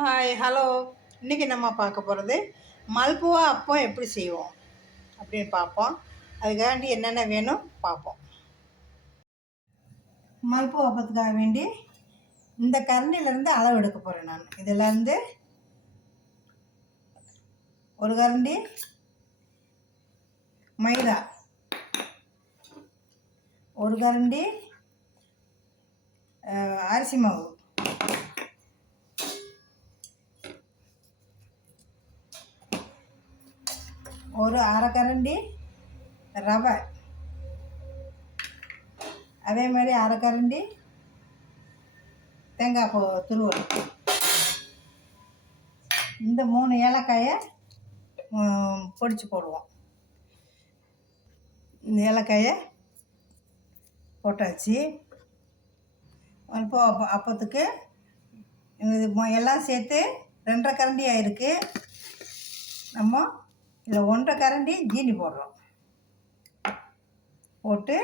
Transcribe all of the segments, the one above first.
Hi hello இன்றைக்கி நம்ம பார்க்க போகிறது மல்புவா அப்பம் எப்படி செய்வோம் அப்படின்னு பார்ப்போம். அதுக்காண்டி என்னென்ன வேணும் பார்ப்போம். மல்புவா அப்பத்துக்காக வேண்டி இந்த கரண்டிலேருந்து அளவு எடுக்க போகிறேன் நான். இதிலேருந்து ஒரு கரண்டி மைதா ஒரு கரண்டி அரிசி மாவு. ஒரு அரைக்கரண்டி ரவை. அதே மாதிரி அரை கரண்டி தேங்காய் பூ துருவல். இந்த மூணு ஏலக்காயை பொடிச்சு போடுவோம். இந்த ஏலக்காயை போட்டாச்சு. இப்போ அப்பத்துக்கு இது எல்லாம் சேர்த்து ரெண்டரை கரண்டி ஆயிருக்கு நம்ம இதில் ஒன்றரை கரண்டி ஜீனி போடுறோம். போட்டு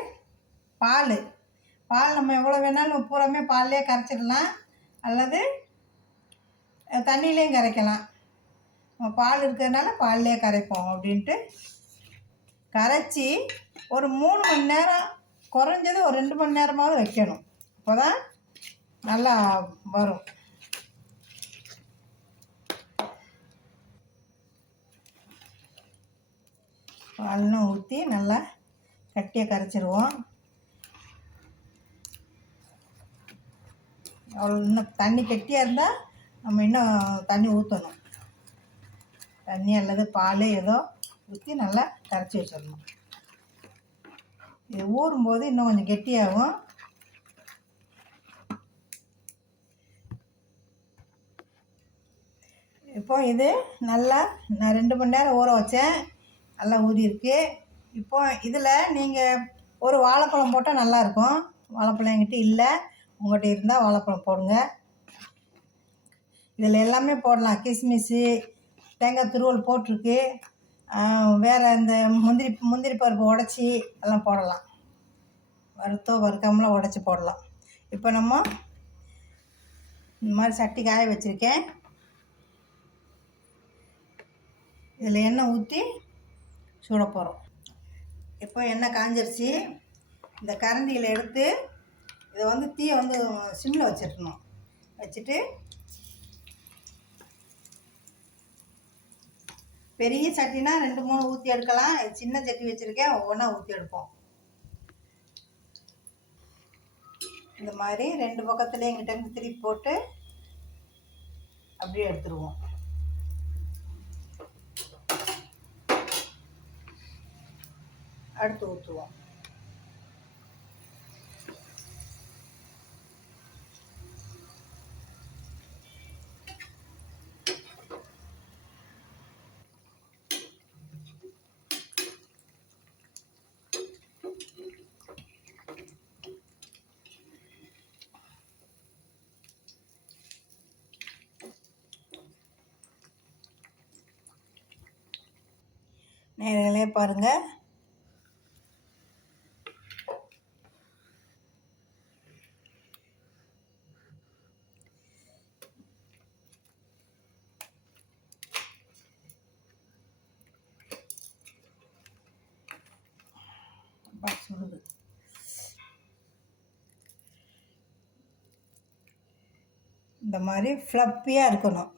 பால். பால் நம்ம எவ்வளோ வேணாலும் பூராமே பால்லே கரைச்சிடலாம். அல்லது தண்ணியிலையும் கரைக்கலாம். நம்ம பால் இருக்கிறதுனால பால்லே கரைப்போம் அப்படின்ட்டு கரைச்சி ஒரு மூணு மணி நேரம் குறைஞ்சது ஒரு ரெண்டு மணி நேரமாவது வைக்கணும். அப்போ தான் நல்லா வரும். பால்லாம் ஊற்றி நல்லா கட்டியாக கரைச்சிருவோம். அவ்வளோ இன்னும் தண்ணி கட்டியாக இருந்தால் நம்ம இன்னும் தண்ணி ஊற்றணும் தண்ணி அல்லது பால் ஏதோ ஊற்றி நல்லா கரைச்சி வச்சிடணும். இது ஊறும்போது இன்னும் கொஞ்சம் கெட்டியாகும். இப்போ இது நல்லா நான் ரெண்டு மணி நேரம் ஊற வச்சேன். நல்லா ஊறியிருக்கு இப்போ இதில் நீங்கள் ஒரு வாழைப்பழம் போட்டால் நல்லாயிருக்கும் வாழைப்பழம் என்கிட்ட இல்லை. உங்கள்கிட்ட இருந்தால் வாழைப்பழம் போடுங்க. இதில் எல்லாமே போடலாம். கிஸ்மிஸ்ஸு தேங்காய் துருவல் போட்டிருக்கு. வேறு இந்த முந்திரி முந்திரி பருப்பு உடச்சி எல்லாம் போடலாம். வறுத்தோ வறுக்காமலாம் உடச்சி போடலாம். இப்போ நம்ம இந்த மாதிரி சட்டி காய வச்சுருக்கேன். இதில் எண்ணெய் ஊற்றி சுட போகிறோம் இப்போ எண்ணெய் காஞ்சிருச்சு. இந்த கரண்டியில் எடுத்து இதை வந்து தீயை வந்து சிம்மில் வச்சிடணும் வச்சுட்டு பெரிய சட்டினா ரெண்டு மூணு ஊற்றி எடுக்கலாம். சின்ன சட்டி வச்சுருக்கேன். ஒவ்வொன்றா ஊற்றி எடுப்போம். இந்த மாதிரி ரெண்டு பக்கத்துலேயும் எங்கிட்ட திருப்பி போட்டு அப்படியே எடுத்துருவோம். அடுத்து ஊற்றுவோம் நேரங்களே பாருங்கள் அப்பா, சுடுது இந்த மாதிரி ஃப்ளப்பியாக இருக்கணும்.